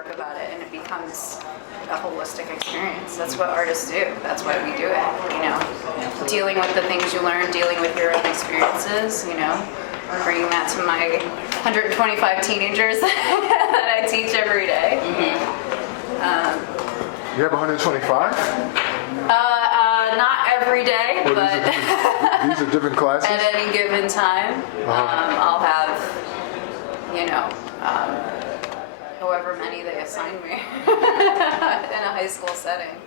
work about it, and it becomes a holistic experience. That's what artists do. That's why we do it, you know. Dealing with the things you learn, dealing with your own experiences, you know. Bringing that to my 125 teenagers that I teach every day. You have 125? Not every day, but these are different classes? At any given time, I'll have, you know, however many they assign me in a high school setting.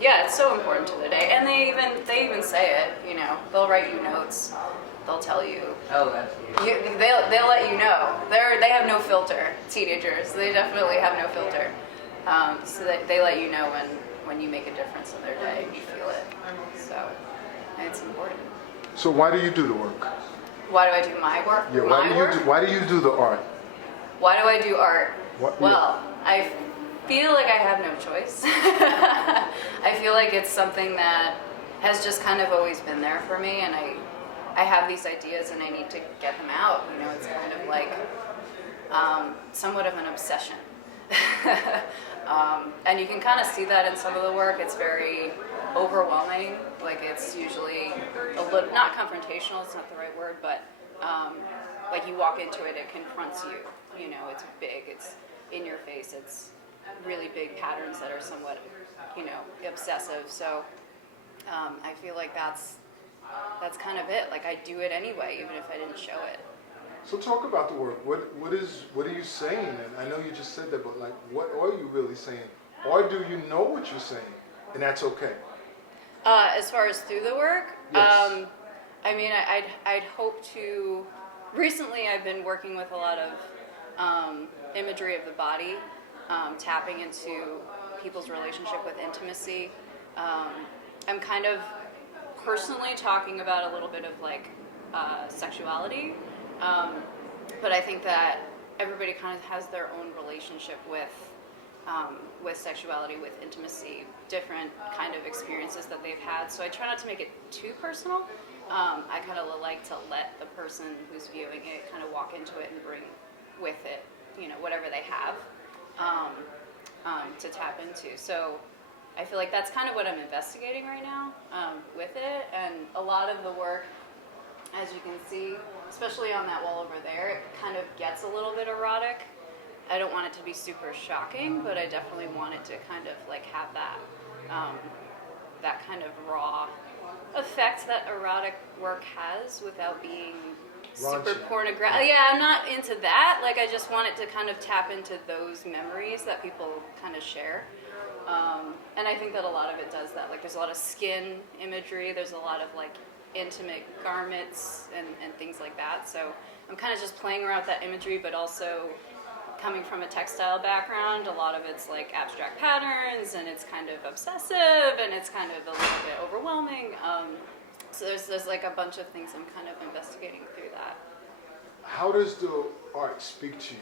Yeah, it's so important to the day, and they even say it. You know, they'll write you notes. They'll tell you. Oh, absolutely. They'll let you know. They have no filter. Teenagers, they definitely have no filter. So they let you know when you make a difference in their day and you feel it. So it's important. So why do you do the work? Why do I do my work? Yeah. Why do you do the art? Why do I do art? Well, I feel like I have no choice. I feel like it's something that has just kind of always been there for me, and I have these ideas and I need to get them out. You know, it's kind of like somewhat of an obsession. And you can kind of see that in some of the work. It's very overwhelming. Like, it's usually a little, not confrontational, it's not the right word, but like you walk into it, it confronts you. You know, it's big, it's in your face, it's really big patterns that are somewhat, you know, obsessive. So I feel like that's kind of it. Like, I do it anyway, even if I didn't show it. So talk about the work. What are you saying? And I know you just said that, but like, what are you really saying? Or do you know what you're saying, and that's okay? As far as through the work, yes. I mean, I'd hope to. Recently, I've been working with a lot of imagery of the body, tapping into people's relationship with intimacy. I'm kind of personally talking about a little bit of like sexuality, but I think that everybody kind of has their own relationship with sexuality, with intimacy, different kind of experiences that they've had. So I try not to make it too personal. I kind of like to let the person who's viewing it kind of walk into it and bring with it, you know, whatever they have to tap into. So I feel like that's kind of what I'm investigating right now with it. And a lot of the work, as you can see, especially on that wall over there, it kind of gets a little bit erotic. I don't want it to be super shocking, but I definitely want it to kind of like have that that kind of raw effect that erotic work has without being super pornographic. Yeah, I'm not into that. Like, I just want it to kind of tap into those memories that people kind of share. And I think that a lot of it does that. Like, there's a lot of skin imagery. There's a lot of like intimate garments and things like that. So I'm kind of just playing around with that imagery, but also coming from a textile background, a lot of it's like abstract patterns, and it's kind of obsessive, and it's kind of a little bit overwhelming. So there's like a bunch of things I'm kind of investigating through that. How does the art speak to you?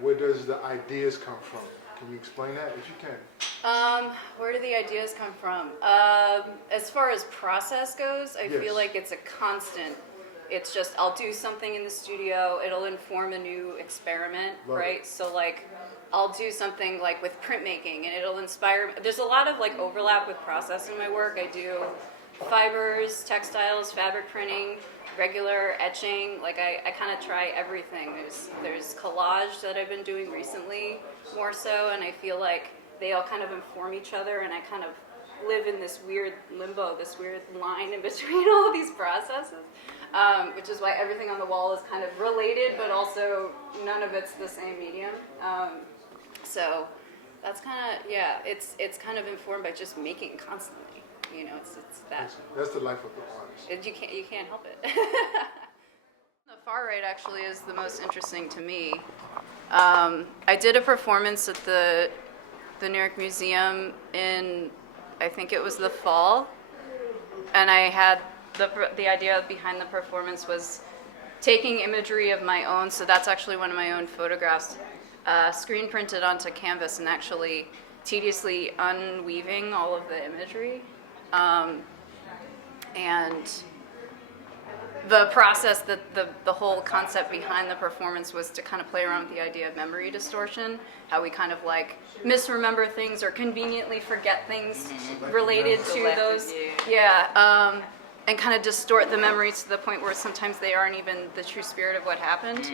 Where does the ideas come from? Can you explain that if you can? Where do the ideas come from? As far as process goes, I feel like it's a constant. It's just, I'll do something in the studio, it'll inform a new experiment, right? So like, I'll do something like with printmaking and it'll inspire, there's a lot of like overlap with process in my work. I do fibers, textiles, fabric printing, regular etching. Like I kind of try everything. There's collage that I've been doing recently more so, and I feel like they all kind of inform each other, and I kind of live in this weird limbo, this weird line in between all of these processes. Which is why everything on the wall is kind of related, but also none of it's the same medium. So that's kind of, yeah, it's kind of informed by just making constantly. You know, it's that. That's the life of the artist. You can't help it. The far right actually is the most interesting to me. I did a performance at the New York Museum in, I think it was the fall, and I had the idea behind the performance was taking imagery of my own, so that's actually one of my own photographs, screen printed onto canvas and actually tediously unweaving all of the imagery. And the process, the whole concept behind the performance was to kind of play around with the idea of memory distortion, how we kind of like misremember things or conveniently forget things related to those. Yeah. And kind of distort the memories to the point where sometimes they aren't even the true spirit of what happened.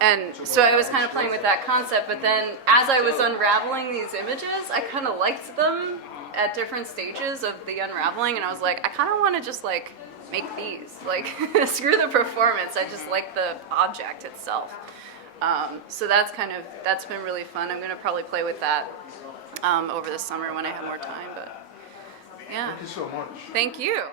And so I was kind of playing with that concept, but then as I was unraveling these images, I kind of liked them at different stages of the unraveling, and I was like, I kind of want to just like make these, like screw the performance, I just like the object itself. So that's been really fun. I'm gonna probably play with that over the summer when I have more time, but yeah. Thank you so much. Thank you.